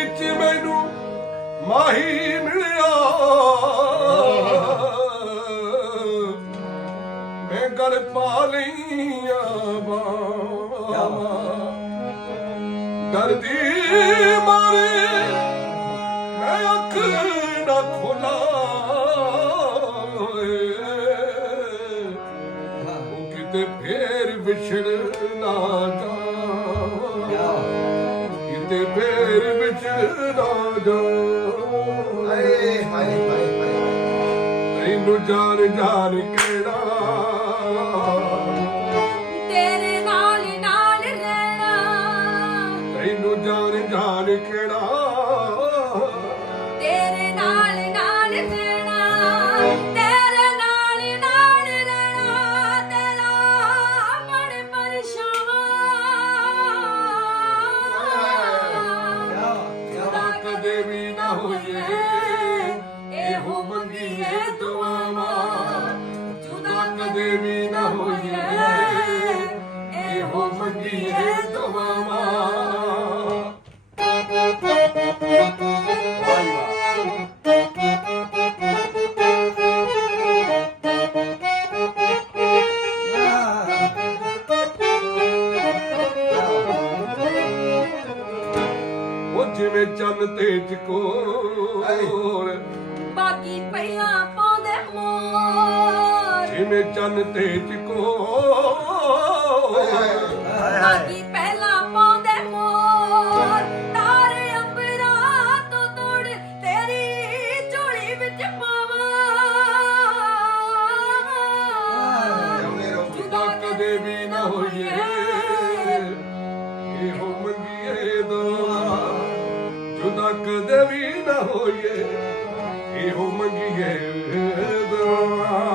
ਮੈਨੂੰ ਮਾਹੀ ਮਿਲਿਆ। ਮੈਂ ਗਲ ਪਾ ਲਈਆਂ ਬਾਵਾਂ ਦਰਦੀ ਮਾਰੇ, ਮੈਂ ਅੱਖ ਨਾ ਖੋਲਾ ਉਹ ਕਿਤੇ ਫੇਰ ਵਿਛੜ ਨਾ ਜਾ ਕਿਤੇ ਫੇਰ ਵਿਛੜ ਨਾ ਜਾ ਹਾਏ ਹਾਏ ਹਾਏ ਹਾਏ ਤੈਨੂੰ ਜਾਣ ਜਾਣ ਕਿਹੜਾ? ਤੇਰੇ ਨਾਲ ਨਾਲ ਰਹਿਣਾ। ਤੈਨੂੰ ਜਾਣ ਜਾਣ ਕਿਹੜਾ? ਹੋਈਏ ਇਹੋ ਮੰਗੀਏ ਦੁਆਵਾਂ ਚੰਨ ਤੇ ਚਕੋਰ ਬਾਕੀ ਪਹਿਲਾਂ ਪਾਉਂਦੇ ਮੋਰ ਜਿਵੇਂ ਚੰਨ ਤੇ ਚਕੋਰ ਬਾਕੀ ਪਹਿਲਾਂ ਪਾਉਂਦੇ ਮੋਰ ਤਾਰੇ ਅੰਬਰਾਂ ਤੋਂ ਤੋੜ ਤੇਰੀ ਝੋਲੀ ਵਿੱਚ ਪਾਵਾਂ ਜੁਦਾ ਕਦੇ ਵੀ ਨਾ ਹੋਈਏ ਵੀ ਨਾ ਹੋਈਏ ਇਹੋ ਮੰਗੀਏ ਦੁਆ।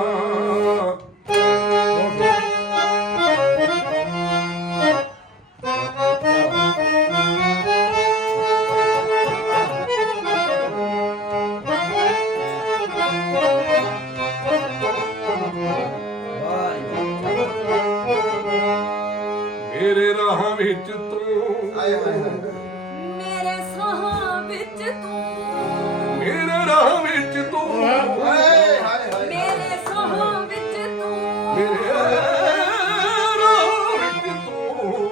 ਮੇਰੇ ਰਾਹਾਂ ਵਿੱਚ ਤੂੰ ਹਾਏ ਹਾਏ ਵਿੱਚ ਤੂੰ। ਮੇਰੇ ਰਾਹਾਂ ਵਿੱਚ ਤੂੰ। ਹਾਏ ਹਾਏ ਹਾਏ ਮੇਰੇ ਸਾਹਾਂ ਵਿੱਚ ਤੂੰ। ਮੇਰੇ ਰਾਹਾਂ ਵਿੱਚ ਤੂੰ। ਹੋ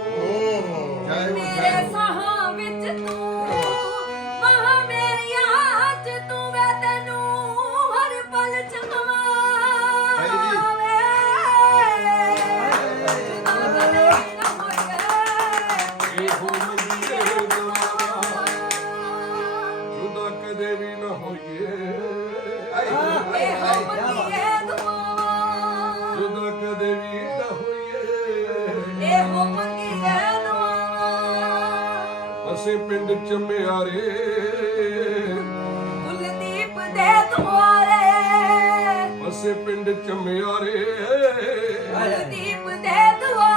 ਮੇਰੇ ਸਾਹਾਂ ਵਿੱਚ ਤੂੰ। ਮਹਾ ਮੇਰੀਆਂ ਚ ਤੂੰ ਵੇ ਤੈਨੂੰ ਹਰ ਪਲ ਜੀ। ਵੇ ਇਹੋ ਮੰਗੀਏ ਅਸੀਂ ਪਿੰਡ ਚਮਿਆਰੇ ਕੁਲਦੀਪ ਦੇ ਦੁਆਰੇ। ਅਸੀਂ ਪਿੰਡ ਚਮਿਆਰੇ ਕੁਲਦੀਪ ਦੇ ਦੁਆਰੇ।